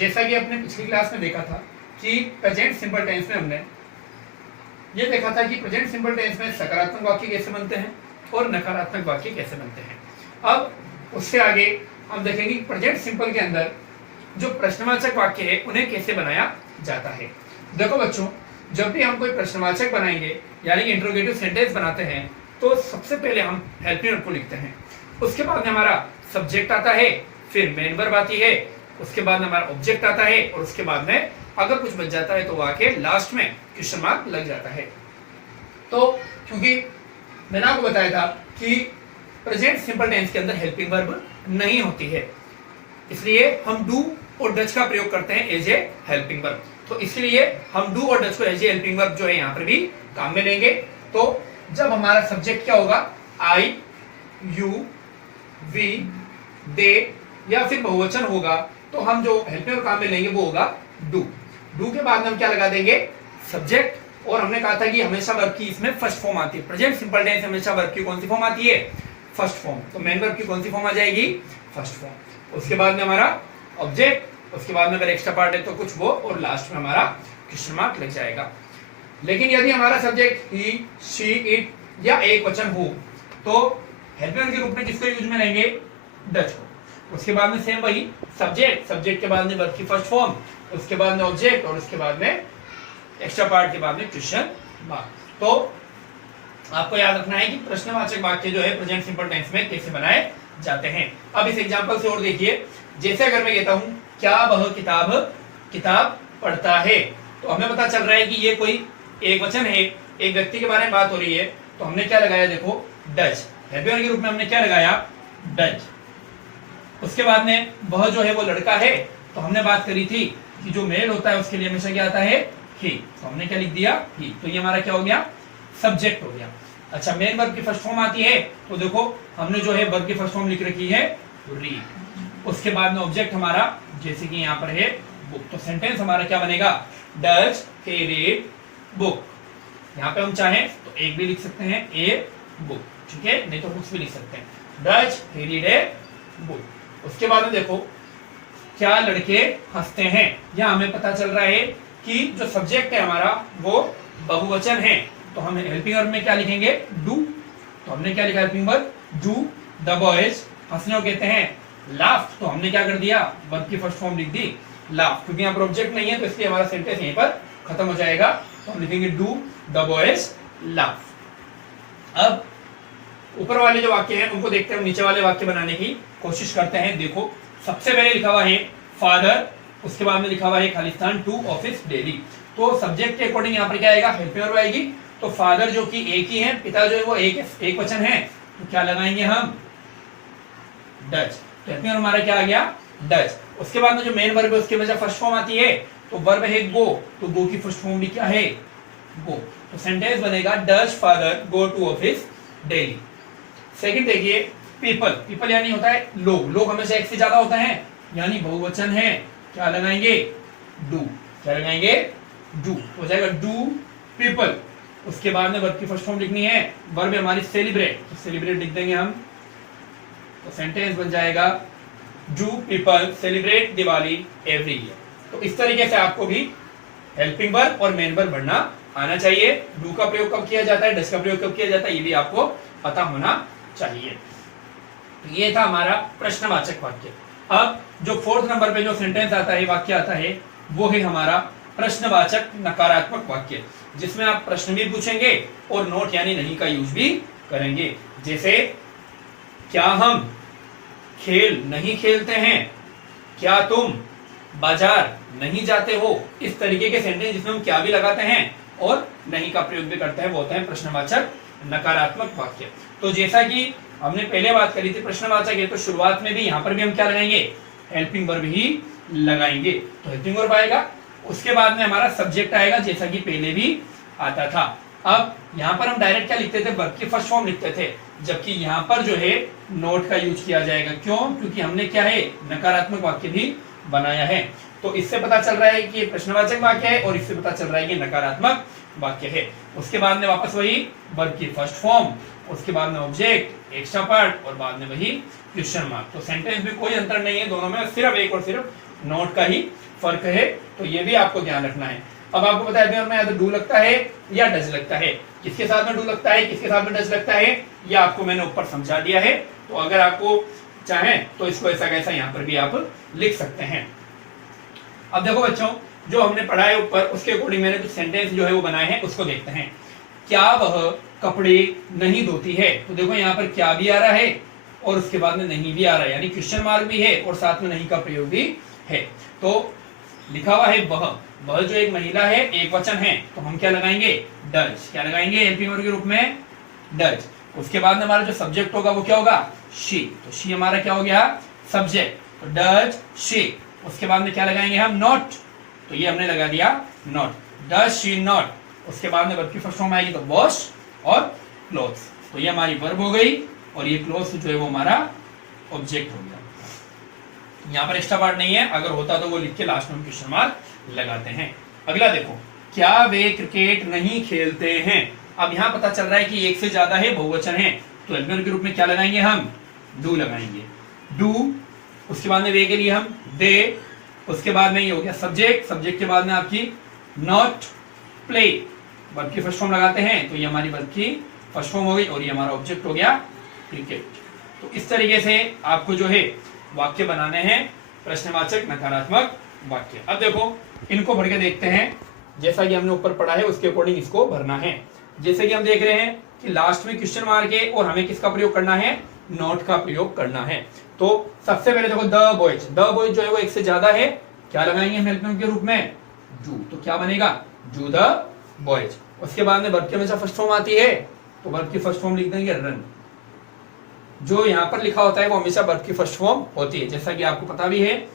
जैसा कि अपने पिछली क्लास में देखा था कि प्रेजेंट सिंपल टेंस में हमने ये देखा था कि प्रेजेंट सिंपल टेंस में सकारात्मक वाक्य कैसे बनते हैं और नकारात्मक वाक्य कैसे बनते हैं। अब उससे आगे हम देखेंगे कि प्रेजेंट सिंपल के अंदर जो प्रश्नवाचक वाक्य है उन्हें कैसे बनाया जाता है। देखो बच्चों, जब भी हम कोई प्रश्नवाचक बनाएंगे यानी कि इंट्रोगेटिव सेंटेंस बनाते हैं तो सबसे पहले हम हेल्पिंग वर्ब को लिखते हैं, उसके बाद में हमारा सब्जेक्ट आता है, फिर मेन वर्ब आती है, उसके बाद में हमारा ऑब्जेक्ट आता है और उसके बाद में अगर कुछ बच जाता है तो वाक्य लास्ट में क्वेश्चन मार्क लग जाता है। तो क्योंकि मैंने आपको बताया था कि प्रेजेंट सिंपल टेंस के अंदर हेल्पिंग वर्ब नहीं होती है, इसलिए हम डू और डच का प्रयोग करते हैं एज ए हेल्पिंग वर्ब। तो इसलिए हम डू और डच को एज ए हेल्पिंग वर्ब जो है यहाँ पर भी काम में लेंगे। तो जब हमारा सब्जेक्ट क्या होगा, आई, यू, वी, दे या फिर बहुवचन होगा तो हम जो हेल्पिंग वर्ब काम में लेंगे वो होगा डू। डू के बाद में हम क्या लगा देंगे, सब्जेक्ट। और हमने कहा था कि हमेशा वर्ब की इसमें फर्स्ट फॉर्म आती है, प्रेजेंट सिंपल टेंस हमेशा वर्ब की कौन सी फॉर्म आती है, फर्स्ट फॉर्म। तो मेन वर्ब की कौन सी फॉर्म आ जाएगी, फर्स्ट फॉर्म। उसके बाद में हमारा ऑब्जेक्ट, उसके बाद में अगर एक्स्ट्रा पार्ट है तो कुछ वो, और लास्ट में हमारा क्वेश्चन मार्क लग जाएगा। लेकिन यदि हमारा सब्जेक्ट ही, शी, इट या एक वचन हो तो हेल्पिंग वर्ब के रूप में किसको यूज में लेंगे, डच को। उसके बाद में सेम वही सब्जेक्ट, सब्जेक्ट के बाद में वर्ब की फर्स्ट फॉर्म, उसके बाद में ऑब्जेक्ट और उसके बाद में एक्स्ट्रा पार्ट के बाद में क्वेश्चन मार्क। तो आपको याद रखना है कि प्रश्नवाचक वाक्य जो है प्रेजेंट सिंपल टेंस में कैसे बनाए जाते हैं। अब इस एग्जांपल से और देखिए, जैसे अगर मैं कहता हूं क्या वह किताब पढ़ता है, तो हमें पता चल रहा है कि ये कोई एक वचन है, एक व्यक्ति के बारे में बात हो रही है, तो हमने क्या लगाया, देखो डज। हेल्पिंग वर्ब के रूप में हमने क्या लगाया, डज। उसके बाद में वह जो है वो लड़का है, तो हमने बात करी थी कि जो मेल होता है उसके लिए हमेशा क्या आता है, ही। तो हमने क्या लिख दिया, ही। तो ये हमारा क्या हो गया, सब्जेक्ट हो गया। अच्छा, मेन वर्ब की फर्स्ट फॉर्म आती है, तो देखो हमने जो है वर्ब की फर्स्ट फॉर्म लिख रखी है रीड। उसके बाद में ऑब्जेक्ट हमारा जैसे कि यहाँ पर है बुक, तो सेंटेंस हमारा क्या बनेगा, डज ही रीड बुक। यहाँ पे हम चाहें तो एक भी लिख सकते हैं, ए बुक, ठीक है, नहीं तो बुक्स भी लिख सकते हैं, does he read a book. उसके बाद में देखो क्या लड़के हंसते हैं, यहाँ हमें पता चल रहा है कि जो सब्जेक्ट है हमारा वो बहुवचन है, तो हम हेल्पिंग वर्ब में क्या लिखेंगे, डू। तो हमने क्या लिखा helping verb, do the boys हंसने को कहते हैं लाफ। तो हमने क्या कर दिया, वर्ब की फर्स्ट फॉर्म लिख दी लाफ, क्योंकि यहाँ पर ऑब्जेक्ट नहीं है तो इसलिए हमारा सेंटेंस यहीं पर खत्म हो जाएगा। तो हम लिखेंगे डू द बॉयज लाफ। अब ऊपर वाले जो वाक्य हैं उनको देखते हैं, नीचे वाले वाक्य बनाने की कोशिश करते हैं। देखो सबसे पहले लिखा हुआ है फादर, उसके बाद में लिखा हुआ है खालिस्तान टू ऑफिस डेली। तो सब्जेक्ट के अकॉर्डिंग यहाँ पर क्या आएगा, हेल्पिंग वर्ब आएगी। तो फादर जो कि एक ही है, पिता जो है वो एक वचन है, तो क्या लगाएंगे हम, डज। तो हेल्पिंग वर्ब हमारा क्या आ गया, डज। उसके बाद में जो मेन वर्ब है उसके वजह फर्स्ट फॉर्म आती है, तो वर्ब है गो, तो गो की फर्स्ट फॉर्म भी क्या है, गो। तो सेंटेंस बनेगा does father go to office daily. Second देखिए पीपल, पीपल यानी होता है लोग, लोग हमेशा एक से ज्यादा होता है यानी बहुवचन है, क्या लगाएंगे, डू। क्या लगाएंगे, डू। हो जाएगा डू पीपल। उसके बाद में वर्ब की फर्स्ट फॉर्म लिखनी है, वर्ब है हमारी सेलिब्रेट, तो सेलिब्रेट लिख देंगे हम। तो सेंटेंस बन जाएगा do people celebrate Diwali every year. तो इस तरीके से आपको भी हेल्पिंग वर्ब और मेन वर्ब बनना आना चाहिए। डू का प्रयोग कब किया जाता है, डज का प्रयोग कब किया जाता है, ये भी आपको पता होना चाहिए। तो ये था हमारा प्रश्नवाचक वाक्य। अब जो फोर्थ नंबर पे जो सेंटेंस आता है, वाक्य आता है, वो है हमारा प्रश्नवाचक नकारात्मक वाक्य, जिसमें आप प्रश्न भी पूछेंगे और नोट यानी नहीं का यूज भी करेंगे। जैसे क्या हम खेल नहीं खेलते हैं, क्या तुम बाजार नहीं जाते हो। इस तरीके के सेंटेंस जिसमें हम क्या भी लगाते हैं और नहीं का प्रयोग भी करते हैं, वो होता है प्रश्नवाचक नकारात्मक वाक्य। तो जैसा कि हमने पहले बात करी थी प्रश्नवाचक है, तो शुरुआत में भी यहाँ पर भी हम क्या लगाएंगे, हेल्पिंग वर्ब ही लगाएंगे। तो हेल्पिंग वर्ब आएगा, उसके बाद में हमारा सब्जेक्ट आएगा जैसा कि पहले भी आता था। अब यहाँ पर हम डायरेक्ट क्या लिखते थे, वर्ब की फर्स्ट फॉर्म लिखते थे, जबकि यहाँ पर जो है नोट का यूज किया जाएगा। क्यों, क्योंकि हमने क्या है, नकारात्मक वाक्य भी बनाया है। तो इससे पता चल रहा है कि प्रश्नवाचक वाक्य है और इससे पता चल रहा है कि नकारात्मक वाक्य है। उसके बाद में वापस वही वर्ब की फर्स्ट फॉर्म, उसके बाद में ऑब्जेक्ट, एक्स्ट्रा पार्ट और बाद में वही क्वेश्चन मार्क। तो सेंटेंस में कोई अंतर नहीं है दोनों में, सिर्फ एक और सिर्फ नॉट का ही फर्क है, तो ये भी आपको ध्यान रखना है। अब आपको पता है में या तो डू लगता है या डज लगता है, किसके साथ में डू लगता है किसके साथ में डज लगता है, ये आपको मैंने ऊपर समझा दिया है। तो अगर आपको चाहें तो इसको ऐसा कैसा यहाँ पर भी आप लिख सकते हैं। अब देखो बच्चों, जो हमने पढ़ा है ऊपर उसके अकॉर्डिंग मैंने कुछ सेंटेंस जो है वो बनाए हैं, उसको देखते हैं। क्या वह कपड़े नहीं धोती है, तो देखो यहाँ पर क्या भी आ रहा है और उसके बाद में नहीं भी आ रहा है, यानी क्वेश्चन मार्क भी है और साथ में नहीं का प्रयोग भी है। तो लिखा हुआ है वह जो एक महिला है, एक वचन है, तो हम क्या लगाएंगे, डज। क्या लगाएंगे, हेल्पिंग वर्ब के रूप में डज। उसके बाद में हमारा जो सब्जेक्ट होगा वो क्या होगा, शी। तो शी हमारा क्या हो गया, सब्जेक्ट, तो डज शी। उसके बाद में क्या लगाएंगे हम, नॉट, तो ये हमने लगा दिया नॉट, डज शी नॉट। उसके बाद में वर्ब की फर्स्ट फॉर्म आएगी तो वॉश और क्लोथ्स, तो ये हमारी वर्ब हो गई और ये क्लोथ्स जो है वो हमारा ऑब्जेक्ट हो गया। यहाँ पर एक्स्ट्रा पार्ट नहीं है, अगर होता तो वो लिख के लास्ट में क्वेश्चन मार्क लगाते हैं। अगला देखो, क्या वे क्रिकेट नहीं खेलते हैं। अब यहाँ पता चल रहा है कि एक से ज्यादा है, बहुवचन है, तो हेल्पिंग के रूप में क्या लगाएंगे हम, डू लगाएंगे, डू। उसके बाद में वे के लिए हम दे। उसके बाद में ये हो गया सब्जेक्ट, सब्जेक्ट के बाद में आपकी नॉट, प्ले, वर्ब की फर्स्ट फॉर्म लगाते हैं, तो ये हमारी वर्ब की फर्स्ट फॉर्म हो गई और ये हमारा ऑब्जेक्ट हो गया क्रिकेट। तो इस तरीके से आपको जो है वाक्य बनाने हैं, प्रश्नवाचक नकारात्मक वाक्य। अब देखो इनको भर के देखते हैं, जैसा कि हमने ऊपर पढ़ा है उसके अकॉर्डिंग इसको भरना है। जैसे कि हम देख रहे हैं कि लास्ट में क्वेश्चन मार्क है और हमें किसका प्रयोग करना है, नॉट का प्रयोग करना है। तो सबसे पहले देखो द बॉयज जो है वो एक से ज्यादा है, क्या लगाएंगे हम हेल्पिंग के रूप में, जू। तो क्या बनेगा, जू द बॉयज। उसके बाद में वर्ब की हमेशा फर्स्ट फॉर्म आती है, तो वर्ब की फर्स्ट फॉर्म लिख देंगे रन। जो यहाँ पर लिखा होता है वो हमेशा वर्ब की फर्स्ट फॉर्म होती है, जैसा कि आपको पता भी है।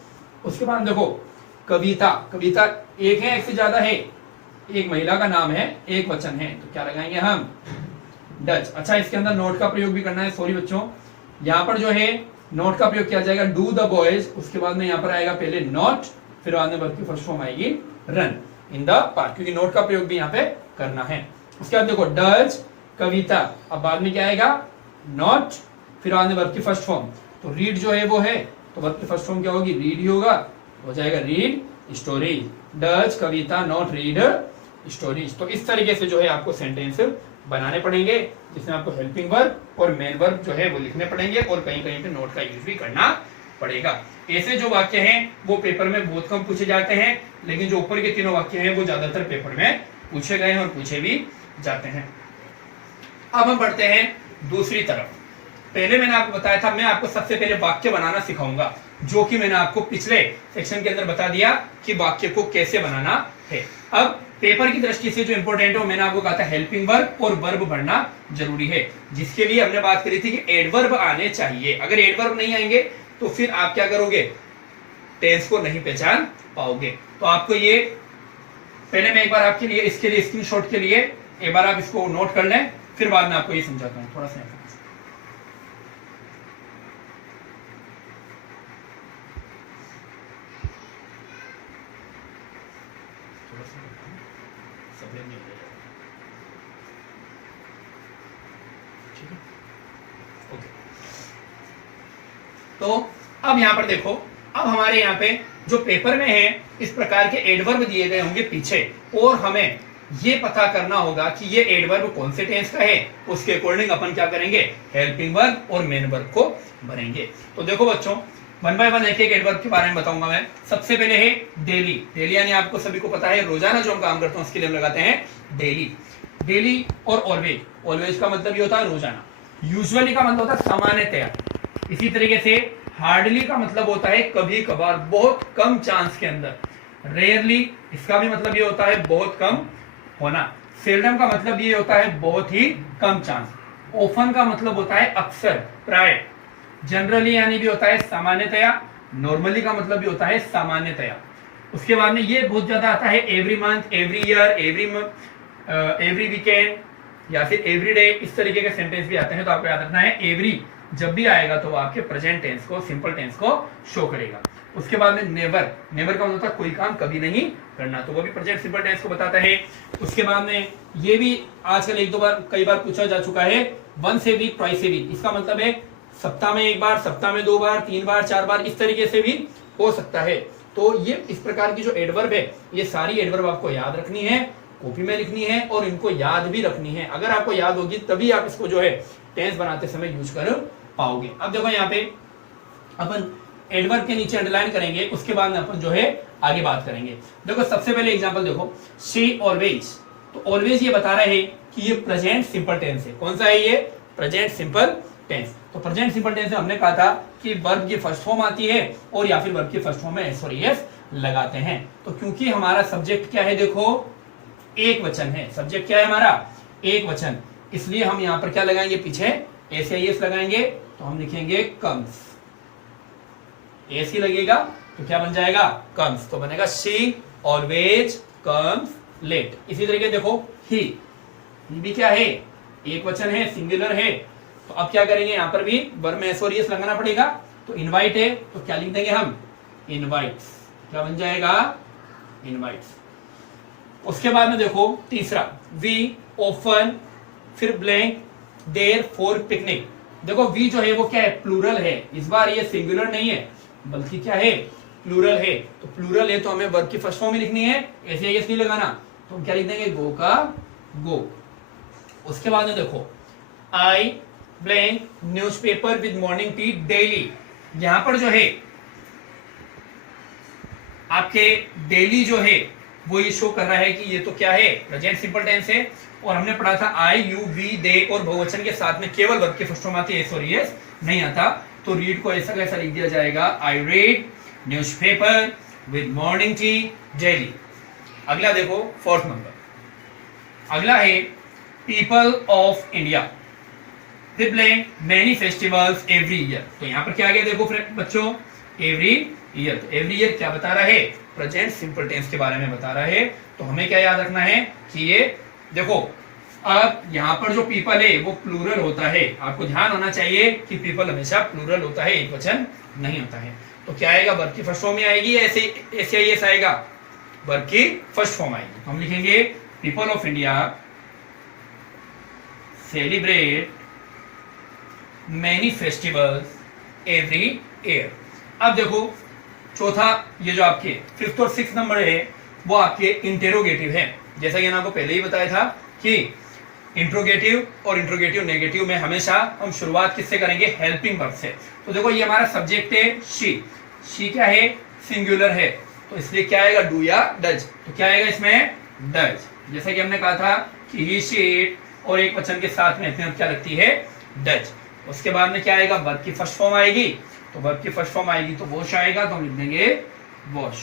उसके बाद देखो कविता, कविता एक है, एक से ज्यादा है, एक महिला का नाम है, एक वचन है, तो क्या लगाएंगे हम, डज। अच्छा, इसके अंदर नोट का प्रयोग भी करना है, सॉरी बच्चों, यहाँ पर जो है नोट का प्रयोग किया जाएगा, डू द बॉयज। उसके बाद में यहाँ पर आएगा पहले नॉट, फिर बाद में वर्ब की फर्स्ट फॉर्म आएगी रन इन द पार्क, क्योंकि नोट का प्रयोग भी यहाँ पे करना है। उसके बाद देखो डज कविता, अब बाद में क्या आएगा, नॉट, फिर बाद में वर्ब की फर्स्ट फॉर्म, तो रीड जो है वो है, तो वर्ब की फर्स्ट फॉर्म क्या होगी, रीड ही होगा, हो जाएगा read stories. Does Kavita not read stories. तो इस तरीके से जो है आपको सेंटेंस बनाने पड़ेंगे, जिसमें आपको हेल्पिंग वर्ब और मेन वर्ब जो है वो लिखने पड़ेंगे और कहीं कहीं पे नोट का यूज भी करना पड़ेगा। ऐसे जो वाक्य हैं वो पेपर में बहुत कम पूछे जाते हैं, लेकिन जो ऊपर के तीनों वाक्य हैं वो ज्यादातर पेपर में पूछे गए हैं और पूछे भी जाते हैं। अब हम बढ़ते हैं दूसरी तरफ। पहले मैंने आपको बताया था, मैं आपको सबसे पहले वाक्य बनाना सिखाऊंगा, जो कि मैंने आपको पिछले सेक्शन के अंदर बता दिया कि वाक्य को कैसे बनाना है। अब पेपर की दृष्टि से जो इंपॉर्टेंट है मैंने आपको कहा था हेल्पिंग वर्ब और वर्ब बढ़ना जरूरी है, जिसके लिए हमने बात करी थी कि एडवर्ब आने चाहिए। अगर एडवर्ब नहीं आएंगे तो फिर आप क्या करोगे, टेंस को नहीं पहचान पाओगे। तो आपको ये पहले मैं एक बार आपके लिए इसके लिए स्क्रीनशॉट के लिए एक बार आप इसको नोट कर लें, फिर बाद में आपको ये समझाता हूँ थोड़ा सा। तो अब यहां पर देखो, अब हमारे यहाँ पे जो पेपर में है इस प्रकार के एडवर्ब दिए गए होंगे पीछे, और हमें ये पता करना होगा कि ये एडवर्ब कौन से टेंस का है। उसके अकॉर्डिंग अपन क्या करेंगे, हेल्पिंग वर्ब और मेन वर्ब को भरेंगे। तो देखो बच्चों, वन बाय वन एक एक एडवर्ब के बारे में बताऊंगा मैं। सबसे पहले है डेली। डेली यानी आपको सभी को पता है रोजाना जो हम काम करते हैं उसके लिए हम लगाते हैं डेली। डेली और ऑलवेज, ऑलवेज का मतलब ये होता है रोजाना, यूजुअली का मतलब होता है सामान्यतया। इसी तरीके से हार्डली का मतलब होता है कभी कभार, बहुत कम चांस के अंदर। रेयरली इसका भी मतलब ये होता है बहुत कम होना। सेल्डम का मतलब ये होता है बहुत ही कम चांस। ऑफन का मतलब होता है अक्सर, प्राय। जनरली यानी भी होता है सामान्यतया। नॉर्मली का मतलब भी होता है सामान्यतया। उसके बाद में ये बहुत ज्यादा आता है every month, every year, every weekend या फिर एवरी डे, इस तरीके के सेंटेंस भी आते हैं। तो आपको याद रखना है एवरी जब भी आएगा तो वो आपके प्रेजेंट टेंस को, सिंपल टेंस को शो करेगा। उसके बाद में नेवर, नेवर का मतलब होता है कोई काम कभी नहीं करना, तो वो भी प्रेजेंट सिंपल टेंस को बताता है। उसके बाद में ये भी आजकल एक दो बार कई बार पूछा जा चुका है, once a week, twice a week. इसका मतलब है सप्ताह में एक बार, सप्ताह में दो बार, तीन बार, चार बार, इस तरीके से भी हो सकता है। तो ये इस प्रकार की जो एडवर्ब है, ये सारी एडवर्ब आपको याद रखनी है, कॉपी में लिखनी है और इनको याद भी रखनी है। अगर आपको याद होगी तभी आप इसको जो है टेंस बनाते समय यूज कर पाओगे। अब देखो यहाँ पे अपन एडवर्ब के नीचे अंडरलाइन करेंगे, उसके बाद में अपन जो है आगे बात करेंगे। देखो सबसे पहले एग्जांपल देखो, शी ऑलवेज, तो ऑलवेज ये बता रहा है कि ये प्रेजेंट सिंपल टेंस है। कौन सा है ये? Present simple tense. तो प्रेजेंट सिंपल टेंस में हमने कहा था कि वर्ब की फर्स्ट फॉर्म आती है और या फिर वर्ब की फर्स्ट फॉर्म में एस और एस लगाते हैं। तो क्योंकि हमारा सब्जेक्ट क्या है, देखो एक वचन है, सब्जेक्ट क्या है हमारा? एक वचन, इसलिए हम यहाँ पर क्या लगाएंगे? पीछे एस या एस लगाएंगे, तो हम लिखेंगे कम्स। एस ही लगेगा तो क्या बन जाएगा? कम्स। तो बनेगा शी ऑलवेज कम्स लेट। इसी तरीके देखो ही भी क्या है? एक वचन है, सिंगुलर है, तो अब क्या करेंगे? यहाँ पर भी वर्ब में एस और एस लगाना पड़ेगा। तो इनवाइट है तो क्या लिख देंगे हम? इनवाइट्स। क्या बन जाएगा? इनवाइट्स। उसके बाद में देखो तीसरा, वी ऑफन, फिर ब्लैंक, देयर फॉर पिकनिक। देखो वी जो है वो क्या है? प्लूरल है। इस बार ये सिंगुलर नहीं है बल्कि क्या है? प्लूरल है। तो प्लूरल है तो हमें वर्ब की फर्स्ट फॉर्म में लिखनी है, ऐसे एस नहीं लगाना। तो हम क्या लिख देंगे? गो का गो। उसके बाद में देखो आई blank newspaper with morning tea daily. यहां पर जो है आपके डेली जो है वो ये शो कर रहा है कि ये तो क्या है? प्रेजेंट सिंपल टेंस है। और हमने पढ़ा था आई, यू, वी, दे और बहुवचन के साथ में केवल वर्ब की फर्स्ट फॉर्म आती है, एस और एस नहीं आता। तो रीड को ऐसा कैसा लिख दिया जाएगा? I read newspaper with morning tea daily. अगला देखो फोर्थ नंबर, अगला है people of India they blank many festivals every year. तो यहां पर क्या आ गया? देखो बच्चों, एवरी ईयर। तो एवरी ईयर क्या बता रहा है? प्रेजेंट सिंपल टेंस के बारे में बता रहा है। तो हमें क्या याद रखना है कि ये देखो, अब यहाँ पर जो पीपल है वो प्लूरल होता है। आपको ध्यान होना चाहिए कि पीपल हमेशा प्लूरल होता है, एक वचन नहीं होता है। तो क्या आएगा? वर्ब की फर्स्ट फॉर्म में आएगी, ऐसे आएगा, वर्ब की फर्स्ट फॉर्म आएगी। तो हम लिखेंगे people of India celebrate many festivals every year. अब देखो चौथा, ये जो आपके फिफ्थ और सिक्स नंबर है वो आपके इंटेरोगेटिव है। जैसा कि मैंने आपको पहले ही बताया था कि इंट्रोगेटिव और इंट्रोगेटिव नेगेटिव में हमेशा हम शुरुआत किससे करेंगे? हेल्पिंग वर्ब से। तो देखो ये हमारा सब्जेक्ट है शी, शी क्या है? सिंगुलर है, तो इसलिए क्या आएगा? डू या डज। तो क्या आएगा इसमें? डज। जैसा कि हमने कहा था कि ही, शी, इट और एक वचन के साथ में क्या लगती है? डज। उसके बाद में क्या आएगा? वर्ब की फर्स्ट फॉर्म आएगी, तो वर्ब की फर्स्ट फॉर्म आएगी तो वॉश आएगा, तो हम लिख देंगे वॉश।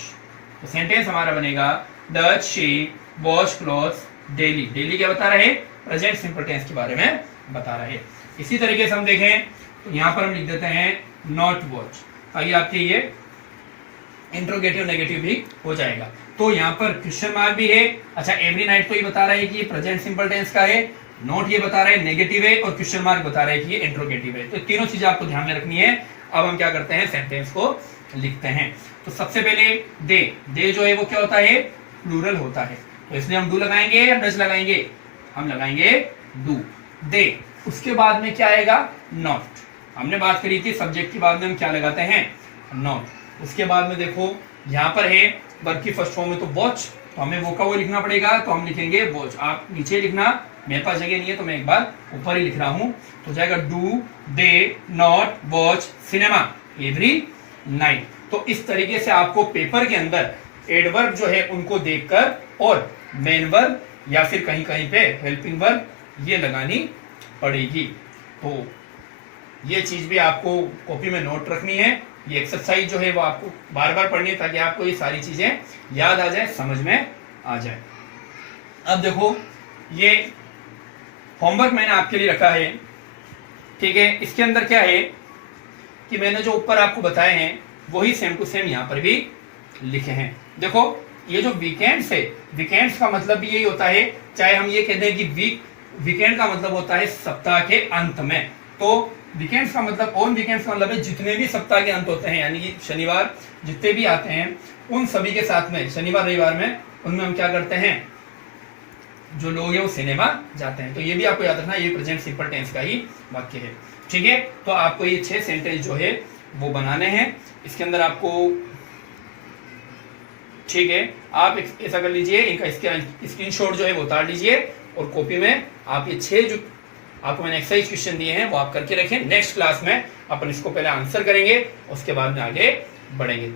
तो सेंटेंस हमारा बनेगा does she wash clothes daily. Daily क्या बता रहे? प्रेजेंट सिंपल टेंस के बारे में बता रहे। इसी तरीके से हम देखें तो यहाँ पर हम लिख देते हैं नॉट वॉच, ताकि आपके ये इंट्रोगेटिव नेगेटिव भी हो जाएगा। तो यहाँ पर क्वेश्चन मार्क भी है। अच्छा, एवरी नाइट तो ये बता रहा है कि ये प्रेजेंट सिंपल टेंस का है, नोट ये बता रहा है नेगेटिव है, और क्वेश्चन मार्क बता रहा है कि ये इंट्रोगेटिव है। तो तीनों चीजें आपको ध्यान में रखनी है। अब हम क्या करते हैं? सेंटेंस को लिखते हैं। तो सबसे पहले दे, दे जो है वो क्या होता है? प्लूरल होता है, तो इसलिए हम डू लगाएंगे या डज लगाएंगे? हम लगाएंगे डू, दे। उसके बाद में क्या आएगा? नॉट। हमने बात करी थी सब्जेक्ट की, बाद में हम क्या लगाते हैं? नॉट। उसके बाद में देखो यहाँ पर है वर्ब की फर्स्ट फॉर्म में तो वॉच, तो हमें वो का वो लिखना पड़ेगा, तो हम लिखेंगे वॉच। आप नीचे लिखना, मेरे पास जगह नहीं है तो मैं एक बार ऊपर ही लिख रहा हूं। तो जाएगा do, they, not, watch cinema every night. तो इस तरीके से आपको पेपर के अंदर एडवर्ब जो है उनको देखकर और मेन वर्ब या फिर कहीं कहीं पे हेल्पिंग वर्ब ये लगानी पड़ेगी। तो ये चीज भी आपको कॉपी में नोट रखनी है। ये एक्सरसाइज जो है वो आपको बार बार पढ़नी है, ताकि आपको ये सारी चीजें याद आ जाए, समझ में आ जाए। अब देखो ये होमवर्क मैंने आपके लिए रखा है, ठीक है। इसके अंदर क्या है कि मैंने जो ऊपर आपको बताए हैं वही सेम टू सेम यहाँ पर भी लिखे हैं। देखो ये जो वीकेंड्स है, वीकेंड्स का मतलब भी यही होता है, चाहे हम ये कहते हैं कि वीकेंड का मतलब होता है सप्ताह के अंत में। तो वीकेंड्स का मतलब, ऑन वीकेंड्स का मतलब है जितने भी सप्ताह के अंत होते हैं, यानी कि शनिवार जितने भी आते हैं उन सभी के साथ में शनिवार रविवार में उनमें हम क्या करते हैं? जो लोग हैं वो सिनेमा जाते हैं। तो ये भी आपको याद रखना, ये प्रेजेंट सिंपल टेंस का ही वाक्य है, ठीक है। तो आपको ये 6 सेंटेंस जो है वो बनाने हैं। इसके अंदर आपको ठीक है, आप ऐसा कर लीजिए, इनका स्क्रीनशॉट जो है वो उतार लीजिए और कॉपी में आप ये 6 जो आपको मैंने एक्सरसाइज क्वेश्चन दिए हैं वो आप करके रखें। नेक्स्ट क्लास में अपन इसको पहले आंसर करेंगे, उसके बाद में आगे बढ़ेंगे।